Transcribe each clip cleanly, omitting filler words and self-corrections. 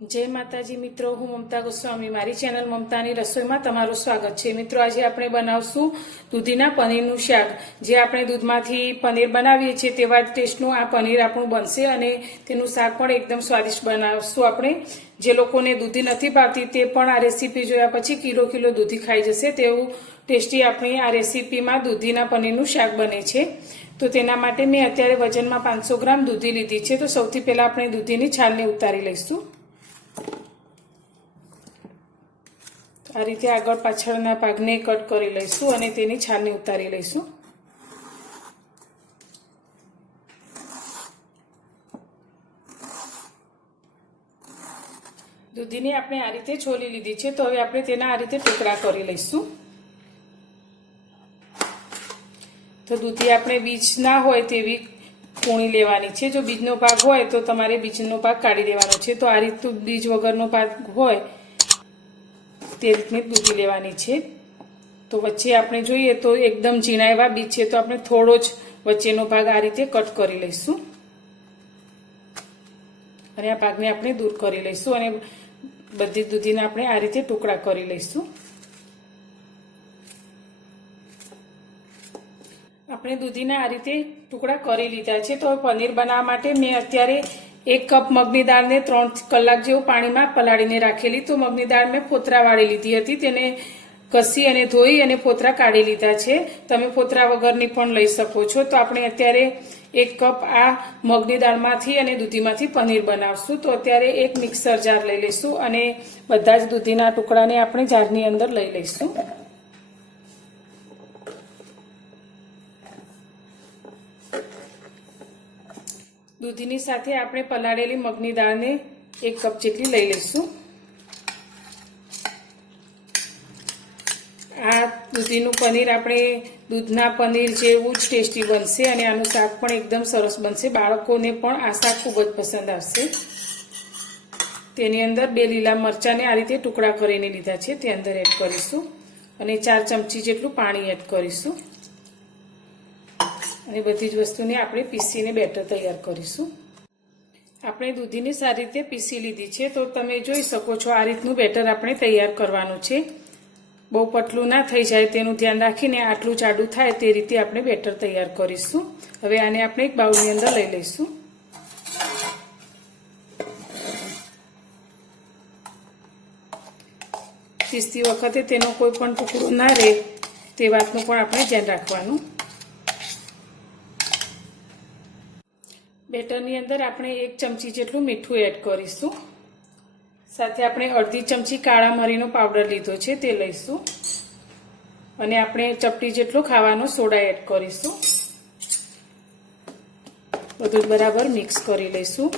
जय माताजी मित्रों, हूँ ममता गोस्वामी। मारी चेनल ममतानी रसोईमां तमारुं स्वागत है। मित्रों, आज आपणे बनावशुं दूधीना पनीरनुं शाक। जे आपणे दूधमांथी पनीर बनावीए छीए तेवा ज टेस्टनुं आ पनीर आपणुं बनशे अने तेनुं शाक पण एकदम स्वादिष्ट बनावशुं आपणे। जे लोकोने दूधी नथी भावती ते पण आ रेसिपी जोया पछी किलो किलो दूधी खाई जशे तेवुं टेस्टी आपणी आ रेसिपीमां दूधीना पनीरनुं शाक बने छे। तो तेना माटे मैं अत्यारे वजनमां 500 ग्राम दूधी लीधी छे। तो सौथी पहेला आपणे दूधीनी छालने उतारी लईशुं। आ रीते आगळ पाछळना भागने कट करी लईशुं अने तेनी छालने उतारी लईशुं। दूधीने आपणे आ रीते छोली लीधी छे। तो हवे आपणे तेना आ रीते टुकड़ा करी लईशुं। तो दूधी आपणे बीज ना होय तेवी कूणी लेवानी छे। जो बीजनो भाग होय तो तमारे बीजनो भाग काढी देवानो छे। तो आ रीते बीज वगरनो भाग होय ते रीतनी दूधी लेवानी छे। तो वच्चे आपणे जोईए तो एकदम झीणा एवा बीज छे तो आपणे थोड़ो ज वच्चेनो भाग आ रीते कट करी लईशुं अने आ भागने आपणे दूर करी लईशुं अने बधी दूधीना आपणे आ रीते टुकड़ा करी लईशुं। आपणे दूधीना आ रीते टुकड़ा करी लीधा छे। तो पनीर बनाववा माटे मैं अत्यारे 1 कप मगनी दाळ ने 3 कलाक जेवुं पाणीमां पलाळीने राखेली। तो मगनी दाळ मैं फोतरावाળી લીધી હતી। તેને કસી અને ધોઈ અને ફોતરા કાઢી લીધા છે। તમે ફોતરા વગરની પણ લઈ શકો છો। તો આપણે અત્યારે 1 કપ આ મગની દાળમાંથી અને દૂધીમાંથી પનીર બનાવશું। તો અત્યારે એક મિક્સર જાર લઈ લઈશું અને બધા જ દૂધીના ટુકડાને આપણે જારની અંદર લઈ લઈશું। दूधीनी साथे आपणे पलाळेली मगनी दाळने 1 कप जेटली लई लईशुं। आ दूधीनुं पनीर आपणे दूधना पनीर जेवुं ज टेस्टी बनशे अने आनुं शाक पण एकदम सरस बनशे। बाळकोने पण आ शाक खूब ज पसंद आवशे। तेनी अंदर 2 લીલા मरचाने आ रीते टुकड़ा करीने लीधा छे ते अंदर एड करीशुं अने 4 चमची जेटલું पाणी एड करीशुं અને બધી જ વસ્તુને આપણે પીસીને બેટર તૈયાર કરીશું। આપણે દૂધીને સારી રીતે પીસી લીધી છે। તો તમે જોઈ શકો છો આ રીતનું બેટર આપણે તૈયાર કરવાનું છે। બહુ પતલું ના થઈ જાય તેનું ધ્યાન રાખીને આટલું જાડું થાય તે રીતે આપણે બેટર તૈયાર કરીશું। હવે આને આપણે એક બાઉલની અંદર લઈ લઈશું। પીસતી વખતે તેનો કોઈ પણ ટુકડો ના રહે તે વાતનું પણ આપણે ધ્યાન રાખવાનું। બેટરની અંદર આપણે 1 ચમચી જેટલું મીઠું એડ કરીશું। સાથે આપણે અડધી ચમચી કાળા મરીનો પાવડર લીધો છે તે લઈશું અને આપણે ચપટી જેટલો ખાવાનો સોડા એડ કરીશું। બધું બરાબર મિક્સ કરી લઈશું।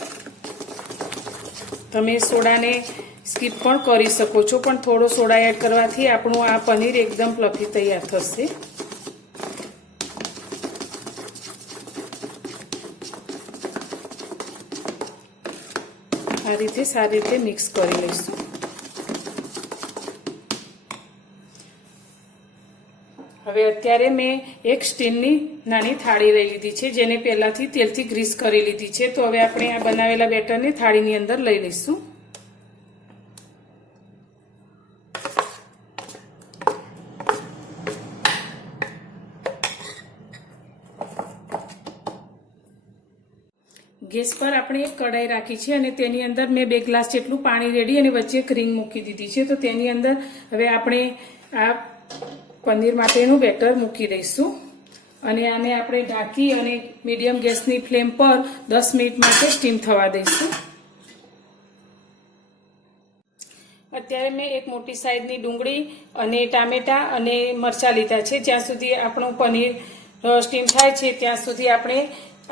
તમે સોડાને સ્કીપ પણ કરી શકો છો પણ થોડો સોડા એડ કરવાથી આપણું આ પનીર એકદમ ફ્લફી તૈયાર થશે। आ रीते सारी रीते मिक्स कर लईशुं। हवे अत्यारे मैं एक स्टीलनी नानी थाળી लई लीधी छे जेने पहेलाथी तेलथी ग्रीस करी लीधी छे। तो हवे आपणे आ बनावेला बेटरने थाळीनी अंदर लई लईशुं। गैस पर आपणे एक कढ़ाई राखी छे अने तेनी अंदर मैं 2 ग्लास जेटલું पाणी रेडी अने वच्चे एक रिंग मूकी दीधी छे। तो तेनी अंदर हवे आपणे आ पनीर माटेनुं बेटर मूकी दईशुं अने आने आपणे ढांकी अने मीडियम गैसनी फ्लेम पर 10 मिनिट माटे स्टीम थवा दईशुं। अत्यारे मैं एक मोटी साइजनी डુંગળી अने टामेटा अने मरचा लीधा छे। ज्यां सुधी आपणुं पनीर स्टीम थाय छे त्यां सुधी आपणे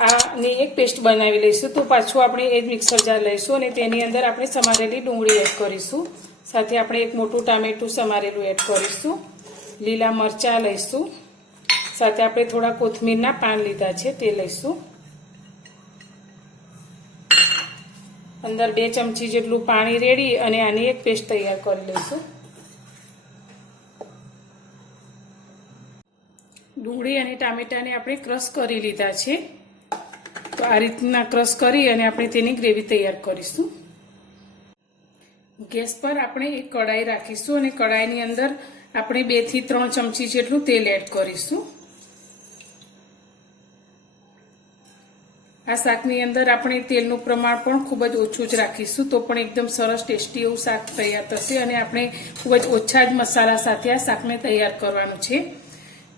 आनी एक पेस्ट बनावी लईशुं। तो पाछुं आपणे एक मिक्सर जार लईशुं अने तेनी अंदर आपणे समारेली डુંગળી एड करीशुं। साथे आपणे एक मोटું टामेटું समारेલું एड करीशुं। લીલા મરચા લઈશું। साथे आपणे थोड़ा कोथमीरना पान लीधा छे ते लईशुं। अंदर 2 चमची जेटલું पाणी रेडी अने आनी एक पेस्ट तैयार करी लईशुं। ડુંગળી અને ટામેટાને આપણે ક્રશ કરી લીધા છે। तो आ रीतना क्रश करी अने आपणे तेनी ग्रेवी तैयार करीशुं। ગેસ પર આપણે એક કઢાઈ રાખીશું અને કઢાઈની અંદર આપણે 2 થી 3 ચમચી જેટલું તેલ એડ કરીશું. આ શાકની અંદર આપણે તેલનું પ્રમાણ પણ ખૂબ જ ઓછું જ રાખીશું તો પણ એકદમ સરસ ટેસ્ટી એવું શાક તૈયાર થશે અને આપણે ખૂબ જ ઓછા જ મસાલા સાથે આ શાકને તૈયાર કરવાનું છે.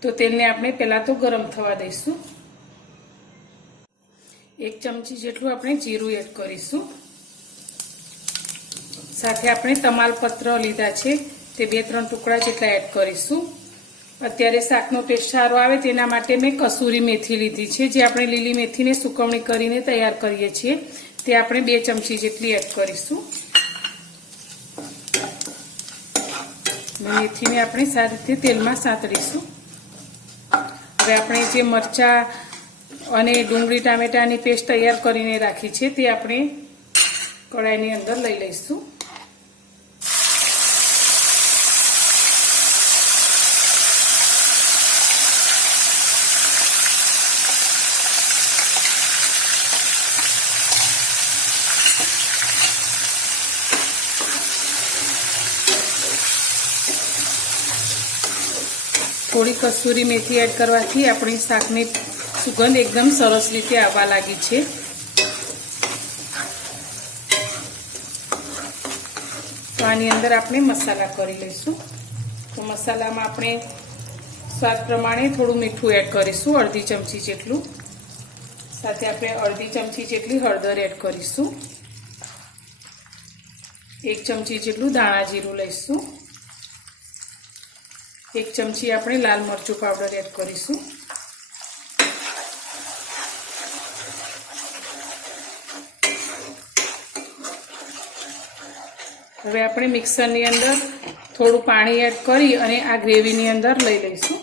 તો તેલને આપણે પહેલાં તો ગરમ થવા દઈશું. 1 ચમચી જેટલું આપણે જીરું એડ કરીશું. સાથે આપણે તમાલપત્ર લીધા છે તે 2-3 ટુકડા જેટલા એડ કરીશું. અત્યારે શાકનો ટેસ્ટ સારો આવે તેના માટે મેં કસૂરી મેથી લીધી છે, જે આપણે લીલી મેથીને સુકવણી કરીને તૈયાર કરીએ છીએ. તે આપણે 2 ચમચી જેટલી એડ કરીશું. મેથીને આપણે સારી રીતે તેલમાં સાંતળીશું. હવે આપણે જે મરચાં અને ડુંગળી ટામેટાની પેસ્ટ તૈયાર કરીને રાખી છે તે આપણે કઢાઈની અંદર લઈ લઈશું. થોડી કસૂરી મેથી એડ કરવાથી આપણી શાકની સુગંધ એકદમ સરસ રીતે આવવા લાગી છે. તો આની અંદર આપણે મસાલા કરી લઈશું. તો મસાલામાં આપણે સ્વાદ પ્રમાણે થોડું મીઠું એડ કરીશું, 1/2 ચમચી જેટલું. સાથે આપણે 1/2 ચમચી જેટલી હળદર એડ કરીશું. 1 ચમચી જેટલું ધાણા જીરું લઈશું. 1 ચમચી આપણે લાલ મરચું પાવડર એડ કરીશું. હવે આપણે મિક્સરની અંદર થોડું પાણી એડ કરી અને આ ગ્રેવીની અંદર લઈ લઈશું.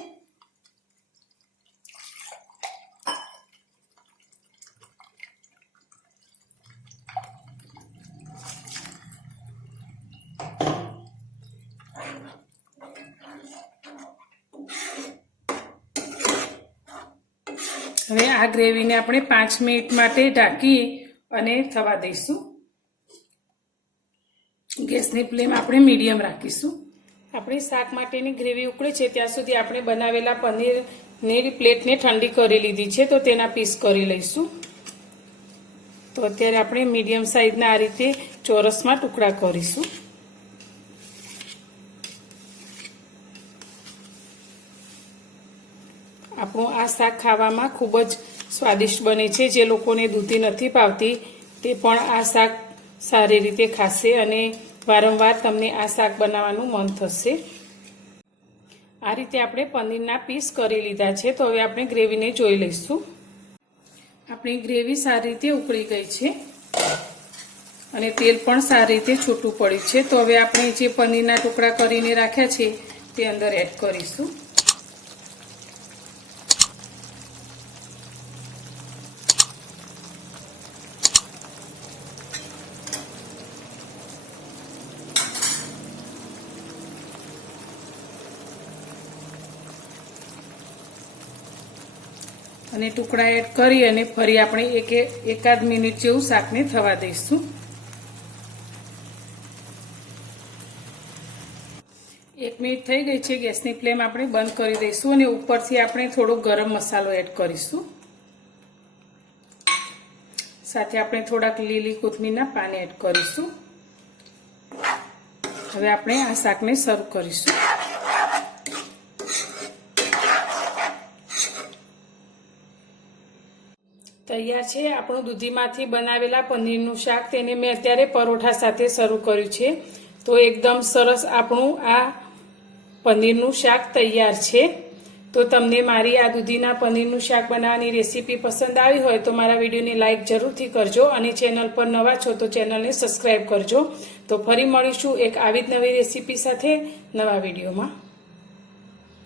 હવે આ ગ્રેવીને આપણે 5 મિનિટ માટે ઢાંકી અને થવા દઈશું. ગેસની ફ્લેમ આપણે મીડિયમ રાખીશું. આપણી શાક માટેની ગ્રેવી ઉકળે છે ત્યાં સુધી આપણે બનાવેલા પનીરની પ્લેટને ઠંડી કરી લીધી છે, તો તેના પીસ કરી લઈશું. તો અત્યારે આપણે મીડિયમ સાઈઝના આ રીતે ચોરસમાં ટુકડા કરીશું. આપણું આ શાક ખાવામાં ખૂબ જ સ્વાદિષ્ટ બને છે. જે લોકોને દૂધી નથી ભાવતી તે પણ આ શાક સારી રીતે ખાશે અને વારંવાર તમને આ શાક બનાવવાનું મન થશે. આ રીતે આપણે પનીરના પીસ કરી લીધા છે. તો હવે આપણે ગ્રેવીને જોઈ લઈશું. આપણી ગ્રેવી સારી રીતે ઉકળી ગઈ છે અને તેલ પણ સારી રીતે છૂટું પડ્યું છે. તો હવે આપણે જે પનીરના ટુકડા કરીને રાખ્યા છે તે અંદર એડ કરીશું. અને ટુકડા એડ કરી અને ફરી આપણે એકાદ મિનિટ જેવું શાકને થવા દઈશું. 1 મિનિટ થઈ ગઈ છે. ગેસની ફ્લેમ આપણે બંધ કરી દઈશું અને ઉપરથી આપણે થોડો ગરમ મસાલો એડ કરીશું. સાથે આપણે થોડાક લીલી કોથમીરના પાન એડ કરીશું. હવે આપણે આ શાકને સર્વ કરીશું. તૈયાર છે આપણું દૂધીમાંથી બનાવેલા પનીરનું શાક. તેને મેં અત્યારે પરોઠા સાથે સર્વ કર્યું છે. તો એકદમ સરસ આપણું આ પનીરનું શાક તૈયાર છે. તો તમને મારી આ દૂધીના પનીરનું શાક બનાવવાની રેસીપી પસંદ આવી હોય તો મારા વિડીયોને લાઇક જરૂરથી કરજો અને ચેનલ પર નવા છો તો ચેનલને સબસ્ક્રાઈબ કરજો. તો ફરી મળીશું એક આવી જ નવી રેસીપી સાથે નવા વિડીયોમાં.